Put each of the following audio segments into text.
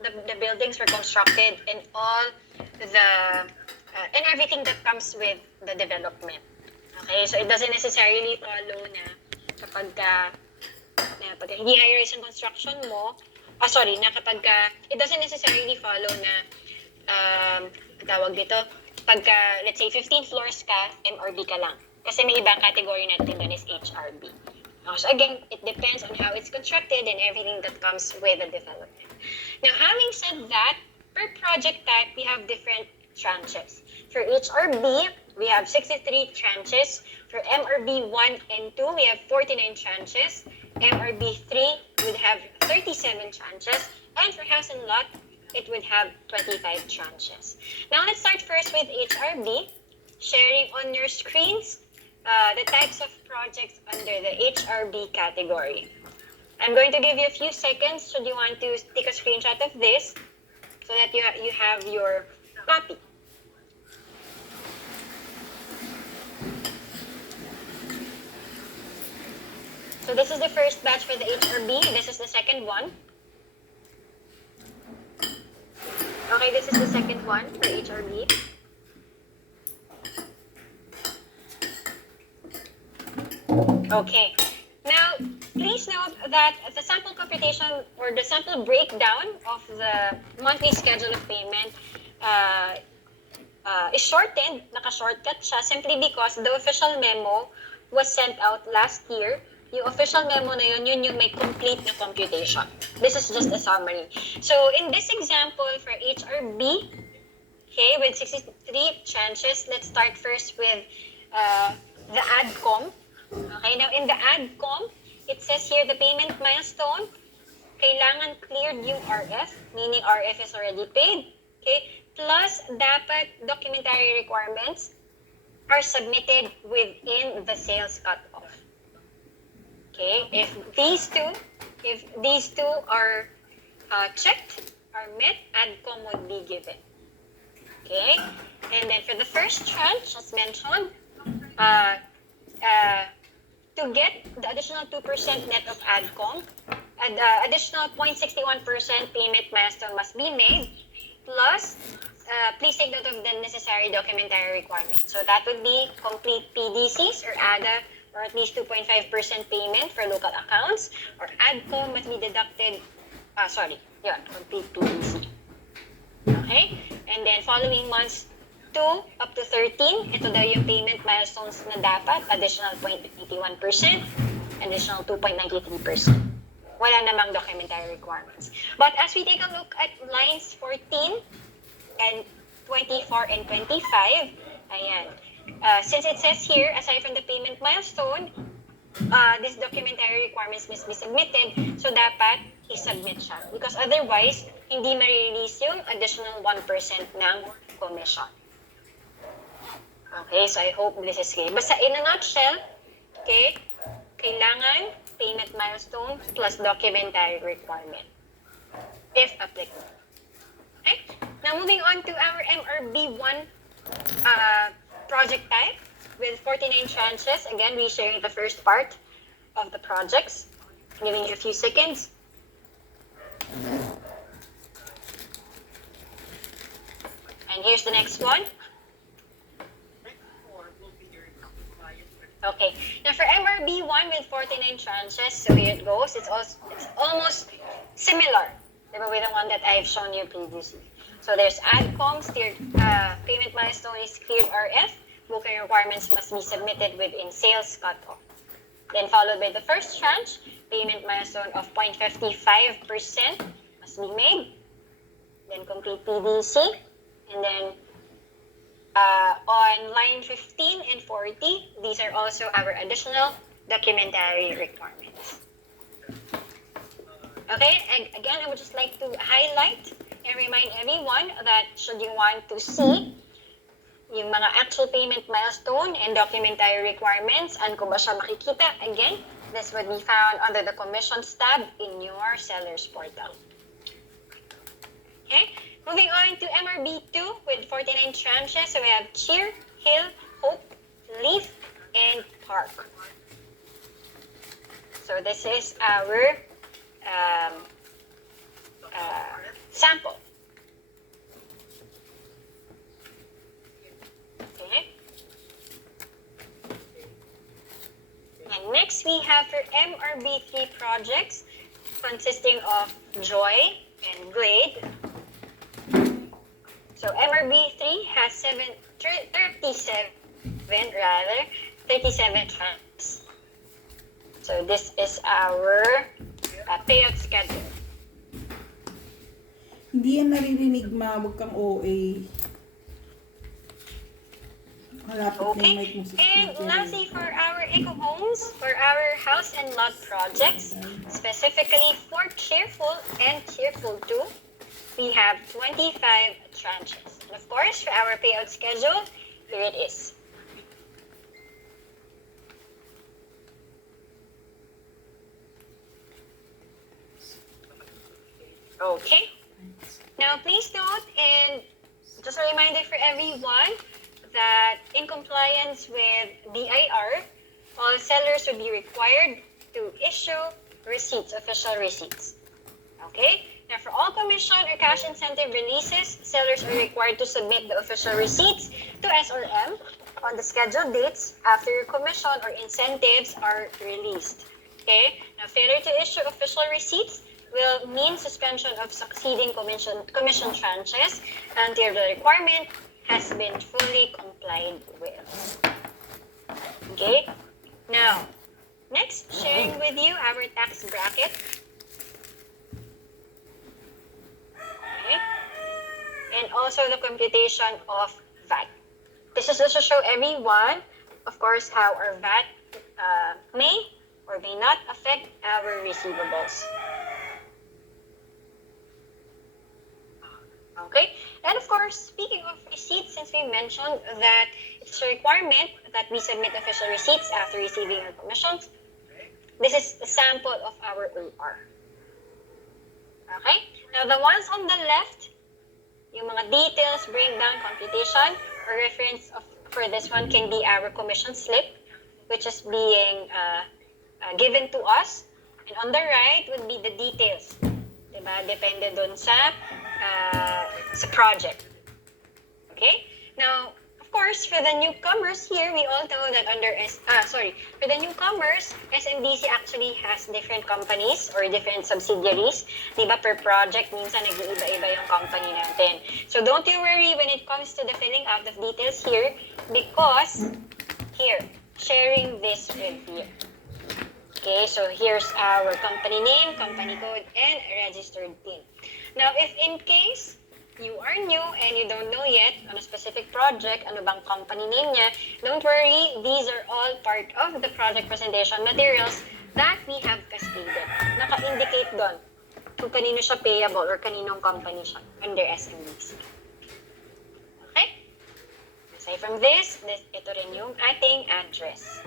the buildings were constructed and all the and everything that comes with the development. Okay, so it doesn't necessarily follow na kapag hindi high-rise ang construction mo, it doesn't necessarily follow na tawag dito, pagka, let's say, 15 floors ka, MRB ka lang. Kasi may ibang category natin doon is HRB. So again, it depends on how it's constructed and everything that comes with the development. Now, having said that, per project type, we have different tranches. For HRB, we have 63 tranches. For MRB 1 and 2, we have 49 tranches. MRB 3 would have 37 tranches. And for house and lot, it would have 25 tranches. Now, let's start first with HRB. Sharing on your screens the types of projects under the HRB category. I'm going to give you a few seconds should you want to take a screenshot of this so that you have your copy. So this is the first batch for the HRB. This is the second one. Okay, this is the second one for HRB. Okay. Now, please note that the sample computation or the sample breakdown of the monthly schedule of payment is shortened, naka-shortcut siya, simply because the official memo was sent out last year. Yung official memo na yun yung may complete na computation. This is just a summary. So, in this example for HRB, okay, with 63 tranches, let's start first with the ADCOM. Okay, now in the ADCOM, it says here the payment milestone, kailangan cleared yung RF, meaning RF is already paid, okay? Plus, dapat documentary requirements are submitted within the sales cutoff. Okay, if these two are checked, are met, ADCOM would be given. Okay, and then for the first tranche, as mentioned, to get the additional 2% net of ADCOM, an additional 0.61% payment milestone must be made, plus please take note of the necessary documentary requirements. So that would be complete PDCs or ADA, or at least 2.5% payment for local accounts, or ADCOM must be deducted, complete PDC. Okay? And then following months 2 up to 13, ito daw yung payment milestones na dapat, additional 0.81%, additional 2.93%. Wala namang documentary requirements. But as we take a look at lines 14 and 24 and 25, ayan, since it says here, aside from the payment milestone, these documentary requirements must be submitted, so dapat i-submit siya. Because otherwise, hindi ma-release yung additional 1% ng commission. Okay, so I hope this is clear. Basta in a nutshell, okay, kailangan payment milestone plus documentary requirement, if applicable. Okay, now moving on to our MRB1 project type with 49 tranches. Again, we share the first part of the projects. Giving you a few seconds. And here's the next one. Okay, now for MRB1 with 49 tranches, so here it goes. It's almost similar, with the one that I've shown you previously. So there's ADCOM, payment milestone is cleared RF, booking requirements must be submitted within sales cutoff. Then followed by the first tranche, payment milestone of 0.55% must be made. Then complete PDC, and then on line 15 and 40, these are also our additional documentary requirements. Okay, and again, I would just like to highlight and remind everyone that should you want to see yung mga actual payment milestone and documentary requirements, and kung ba siya makikita, again, this would be found under the Commissions tab in your Sellers Portal. Okay, moving on to MRB2 with 49 tranches. So we have Cheer, Hill, Hope, Leaf, and Park. So this is our sample. Okay. And next we have for MRB3 projects consisting of Joy and Glade. So MRB3 has 37 trends. So this is our payout schedule. Hindi yan naririnig, ma. Huwag kang OA. Okay, and lastly for our eco homes, for our house and lot projects, specifically for Cheerful and Cheerful 2, we have 25 tranches. And of course, for our payout schedule, here it is. Okay. Now, please note, and just a reminder for everyone, that in compliance with BIR, all sellers will be required to issue receipts, official receipts. Okay? Now, for all commission or cash incentive releases, sellers are required to submit the official receipts to SRM on the scheduled dates after your commission or incentives are released. Okay? Now, failure to issue official receipts will mean suspension of succeeding commission tranches until the requirement has been fully complied with. Okay? Now, next, sharing with you our tax bracket. Okay? And also the computation of VAT. This is just to show everyone, of course, how our VAT may or may not affect our receivables. Okay, and of course, speaking of receipts, since we mentioned that it's a requirement that we submit official receipts after receiving our commissions, this is a sample of our OR. Okay, now the ones on the left, yung mga details, breakdown, computation, or reference for this one can be our commission slip, which is being given to us. And on the right would be the details. Diba? Depende dun sa project. Okay? Now, of course, for the newcomers here, we all know that for the newcomers, SMDC actually has different companies or different subsidiaries. Diba, per project, minsan nag-iiba-iba yung company natin. So don't you worry when it comes to the filling out of details here, because here, sharing this with you. Okay, so here's our company name, company code, and registered PIN. Now, if in case you are new and you don't know yet on a specific project, ano bang company name niya, don't worry, these are all part of the project presentation materials that we have cascaded. Naka-indicate doon kung kanino siya payable or kaninong company siya under SMDC. Okay? Aside from this, ito rin yung ating address.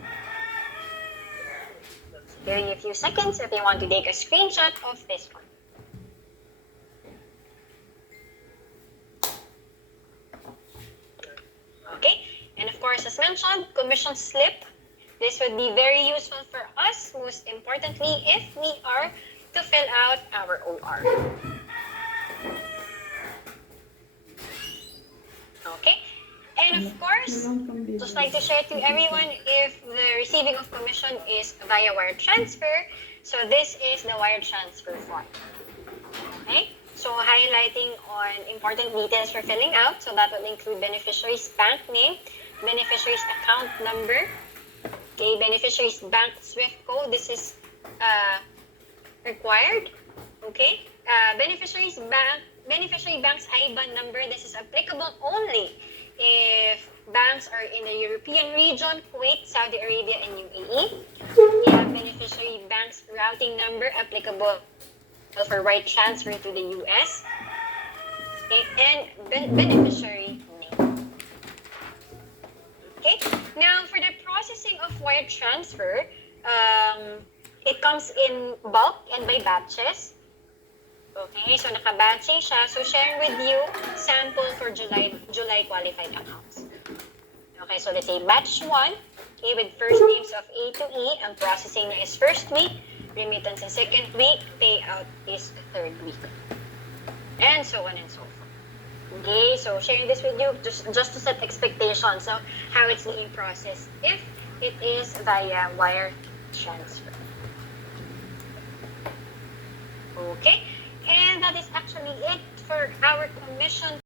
Give you a few seconds if you want to take a screenshot of this one. Okay, and of course, as mentioned, commission slip. This would be very useful for us, most importantly, if we are to fill out our OR. Okay, and of course, just like to share to everyone, if the receiving of commission is via wire transfer, so this is the wire transfer form. Okay, so highlighting on important details for filling out, so that will include beneficiary's bank name, beneficiary's account number, okay, beneficiary's bank SWIFT code, this is required, okay, beneficiary bank's IBAN number, this is applicable only if banks are in the European region, Kuwait, Saudi Arabia, and UAE. We have beneficiary bank's routing number applicable for wire transfer to the US. Okay, and beneficiary name. Okay, now for the processing of wire transfer, it comes in bulk and by batches. Okay, so naka-batching siya. So sharing with you sample for July qualified accounts. Okay, so let's say batch 1, okay, with first names of A to E, ang processing niya is first week, remittance is second week, payout is third week. And and so on and so forth. Okay, so sharing this with you just to set expectations of how it's being processed if it is via wire transfer. Okay, and that is actually it for our commission